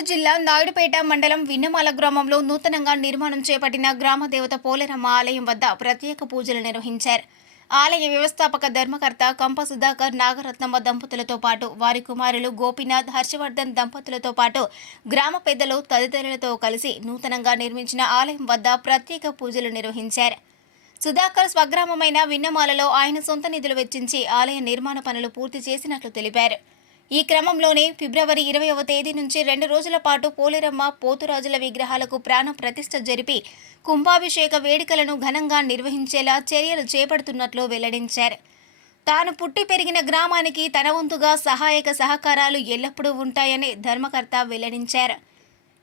గుంటూరు జిల్లా నాయుడుపేట మండలం విన్నమాల గ్రామంలో నూతనంగా నిర్మాణం చేపట్టిన గ్రామ దేవత పోలేరమ్మ ఆలయం వద్ద ప్రత్యేక పూజలు నిర్వహించారు. ఆలయ వ్యవస్థాపక ధర్మకర్త కంప సుధాకర్ నాగరత్నమ్మ దంపతులతో పాటు వారి కుమారులు గోపీనాథ్ హర్షవర్ధన్ దంపతులతో పాటు గ్రామ పెద్దలు తదితరులతో కలిసి నూతనంగా నిర్మించిన ఆలయం వద్ద ప్రత్యేక పూజలు నిర్వహించారు. సుధాకర్ స్వగ్రామమైన విన్నమాలలో ఆయన సొంత నిధులు వెచ్చించి ఆలయ నిర్మాణ పనులు పూర్తి చేసినట్లు తెలిపారు. ఈ క్రమంలోనే ఫిబ్రవరి ఇరవైవ తేదీ నుంచి రెండు రోజుల పాటు పోలేరమ్మ పోతురాజుల విగ్రహాలకు ప్రాణ ప్రతిష్ఠ జరిపి కుంభాభిషేక వేడుకలను ఘనంగా నిర్వహించేలా చర్యలు చేపడుతున్నట్లు వెల్లడించారు. తాను పుట్టి పెరిగిన గ్రామానికి తన వంతుగా సహాయక సహకారాలు ఎల్లప్పుడూ ఉంటాయని ధర్మకర్త వెల్లడించారు.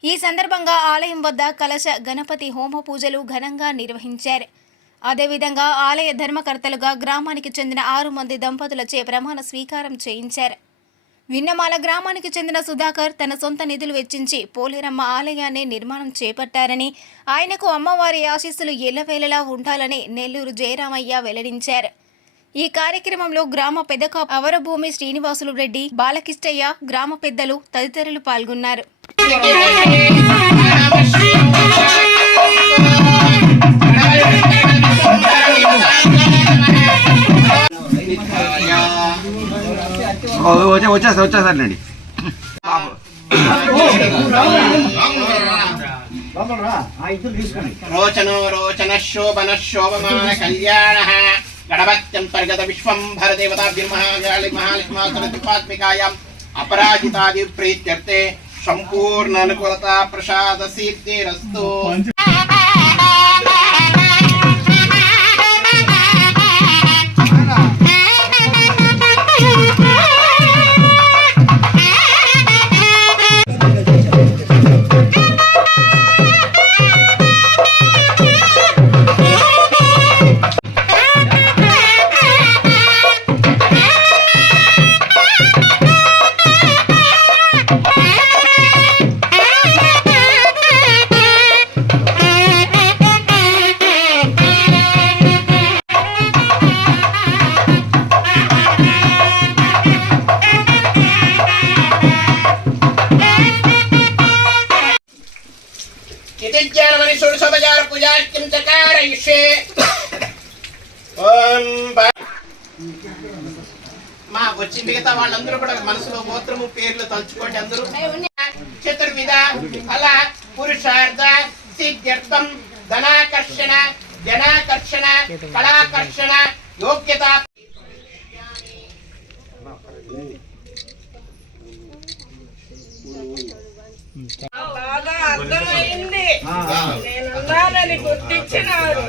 ఈ సందర్భంగా ఆలయం వద్ద కలశ గణపతి హోమ పూజలు ఘనంగా నిర్వహించారు. అదేవిధంగా ఆలయ ధర్మకర్తలుగా గ్రామానికి చెందిన ఆరు మంది దంపతులచే ప్రమాణ స్వీకారం చేయించారు. విన్నమాల గ్రామానికి చెందిన సుధాకర్ తన సొంత నిధులు వెచ్చించి పోలేరమ్మ ఆలయాన్ని నిర్మాణం చేపట్టారని ఆయనకు అమ్మవారి ఆశీస్సులు ఎల్లవేళలా ఉండాలని నెల్లూరు జయరామయ్య వెల్లడించారు. ఈ కార్యక్రమంలో గ్రామ పెద్ద అవరభూమి శ్రీనివాసులు రెడ్డి బాలకిష్టయ్య గ్రామ పెద్దలు తదితరులు పాల్గొన్నారు. వచ్చే వచ్చేస్తా వచ్చేస్తానండి రోచనో రోచన శోభన శోభమాన కళ్యాణ గణపత్యంతర్గత విశ్వం భరదేవతాభ్యర్మహాగాళి మహాలక్ష్మాసరత్మికాయాం అపరాజితాది ప్రీత్యర్థే సంపూర్ణ అనుకూలత ప్రసాద సిద్ధిరస్తు చకారయిష్యే ఓం బ- మా వచ్చి మిగతా వాళ్ళందరూ కూడా మనసులో గోత్రము పేర్లు తలుచుకోండి అందరూ. చతుర్విధ అలా పురుషార్థ సిద్ధ్యర్థం ధనాకర్షణ జనాకర్షణ కళాకర్షణ యోగ్యత. బాగా అర్థమైంది. నేనున్నానని గుర్తించినాడు.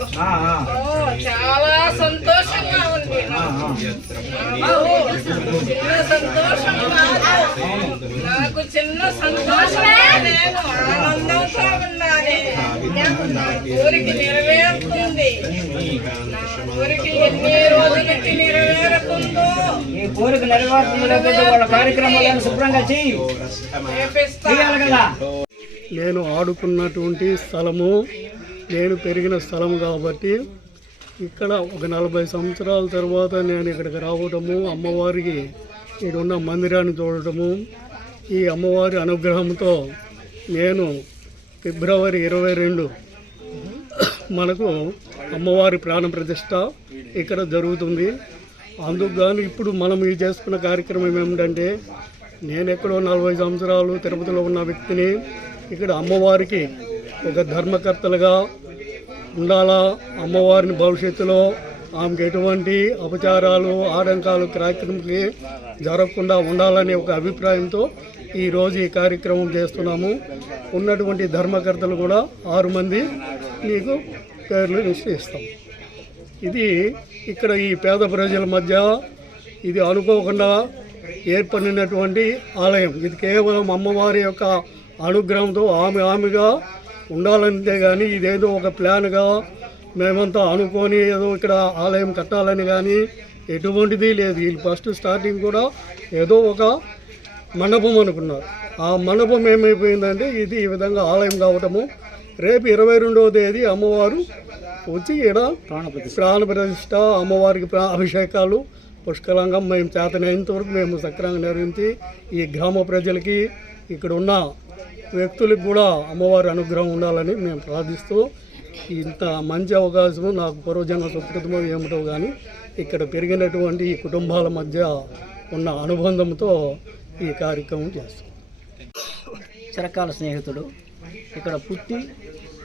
ఓ, చాలా సంతోషంగా ఉంది. చిన్న సంతోషం నాకు చిన్న సంతోషమే నేను ఆనందంతో ఉన్నాను. కోరిక నెరవేరుతుంది. నా కోరిక ఎన్ని రోజులకి నెరవేరుతుందో ఈ కోరిక నెరవేరుతున్నట్లయితే వాళ్ళ కార్యక్రమాలను శుభ్రంగా చేయాలి కదా. నేను ఆడుకున్నటువంటి స్థలము నేను పెరిగిన స్థలం కాబట్టి ఇక్కడ ఒక నలభై సంవత్సరాల తర్వాత నేను ఇక్కడికి రావటము అమ్మవారికి ఇక్కడ ఉన్న మందిరాన్ని చూడటము ఈ అమ్మవారి అనుగ్రహంతో నేను ఫిబ్రవరి ఇరవై రెండు మనకు అమ్మవారి ప్రాణ ప్రతిష్ట ఇక్కడ జరుగుతుంది. అందుకు ఇప్పుడు మనం ఇది చేసుకున్న కార్యక్రమం ఏమిటంటే నేను ఎక్కడో నలభై సంవత్సరాలు తిరుపతిలో ఉన్న వ్యక్తిని ఇక్కడ అమ్మవారికి ఒక ధర్మకర్తలుగా ఉండాలా? అమ్మవారిని భవిష్యత్తులో ఆమెకు ఎటువంటి అపచారాలు ఆటంకాలు కార్యక్రమంకి జరగకుండా ఉండాలనే ఒక అభిప్రాయంతో ఈరోజు ఈ కార్యక్రమం చేస్తున్నాము. ఉన్నటువంటి ధర్మకర్తలు కూడా ఆరు మంది మీకు పేర్లు నిశ్చయిస్తాం ఇది ఇక్కడ ఈ పేద ప్రజల మధ్య ఇది అనుకోకుండా ఏర్పడినటువంటి ఆలయం. ఇది కేవలం అమ్మవారి యొక్క అనుగ్రహంతో ఆమె ఆమెగా ఉండాలంతే కానీ ఇదేదో ఒక ప్లాన్గా మేమంతా అనుకొని ఏదో ఇక్కడ ఆలయం కట్టాలని కానీ ఎటువంటిది లేదు. వీళ్ళు ఫస్ట్ స్టార్టింగ్ కూడా ఏదో ఒక మండపం అనుకున్నారు. ఆ మండపం ఏమైపోయిందంటే ఇది ఈ విధంగా ఆలయం కావటము. రేపు ఇరవై రెండవ తేదీ అమ్మవారు వచ్చి ఇక్కడ ప్రాణ ప్రతిష్ట అమ్మవారికి ప్రా- అభిషేకాలు పుష్కలంగా మేము చేతనైనంత వరకు మేము సక్రమంగా నిర్వహించి ఈ గ్రామ ప్రజలకి ఇక్కడ ఉన్న వ్యక్తులకు కూడా అమ్మవారి అనుగ్రహం ఉండాలని మేము ప్రార్థిస్తూ ఇంత మంచి అవకాశం నాకు పూర్వజన్మ సుకృతమో ఏమిటో కానీ ఇక్కడ పెరిగినటువంటి ఈ కుటుంబాల మధ్య ఉన్న అనుబంధంతో ఈ కార్యక్రమం చేస్తాం చిరకాల స్నేహితుడు ఇక్కడ పుట్టి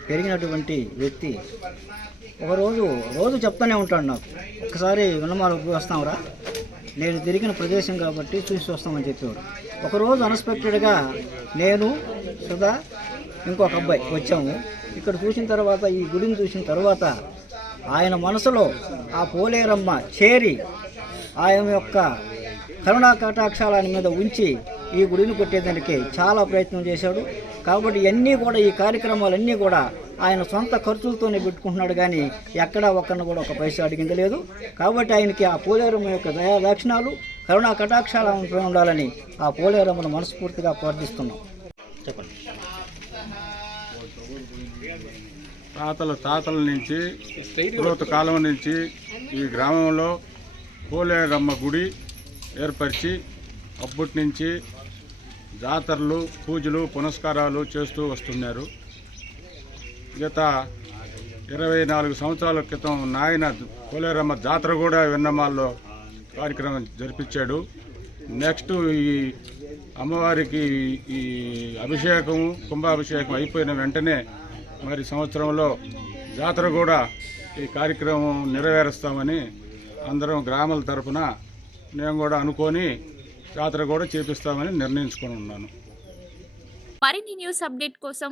పెరిగినటువంటి వ్యక్తి ఒకరోజు రోజు చెప్తూనే ఉంటాడు నాకు. ఒకసారి విన్నమాలకు వస్తాంరా? నేను తిరిగిన ప్రదేశం కాబట్టి చూసి వస్తామని చెప్పేవాడు. ఒకరోజు అన్ఎక్స్పెక్టెడ్గా నేను సుధా ఇంకొక అబ్బాయి వచ్చాము. ఇక్కడ చూసిన తర్వాత ఈ గుడిని చూసిన తర్వాత ఆయన మనసులో ఆ పోలేరమ్మ చేరి ఆయన యొక్క కరుణా కటాక్షాల మీద ఉంచి ఈ గుడిని కొట్టేదానికి చాలా ప్రయత్నం చేశాడు. కాబట్టి ఇవన్నీ కూడా ఈ కార్యక్రమాలన్నీ కూడా ఆయన సొంత ఖర్చులతోనే పెట్టుకుంటున్నాడు కానీ ఎక్కడా ఒక్కరిని కూడా ఒక పైసా అడిగింది లేదు కాబట్టి ఆయనకి ఆ పోలేరమ్మ యొక్క దయా లక్షణాలు కరుణా కటాక్షాలు ఉండాలని ఆ పోలేరమ్మను మనస్ఫూర్తిగా ప్రార్థిస్తున్నాం. చెప్పండి. తాతల తాతల నుంచి పూర్వత కాలం నుంచి ఈ గ్రామంలో పోలేరమ్మ గుడి ఏర్పరిచి అప్పటి నుంచి జాతరలు పూజలు పునస్కారాలు చేస్తూ వస్తున్నారు. గత ఇరవై నాలుగు సంవత్సరాల క్రితం నాయన కోలేరమ్మ జాతర కూడా విన్నమాల్లో కార్యక్రమం జరిపించాడు. నెక్స్ట్ ఈ అమ్మవారికి ఈ అభిషేకము కుంభాభిషేకం అయిపోయిన వెంటనే మరి సంవత్సరంలో జాతర కూడా ఈ కార్యక్రమం నెరవేరుస్తామని అందరం గ్రామాల తరపున నేను కూడా అనుకొని జాతర కూడా చేపిస్తామని నిర్ణయించుకొని ఉన్నాను. మరిన్ని న్యూస్ అప్డేట్ కోసం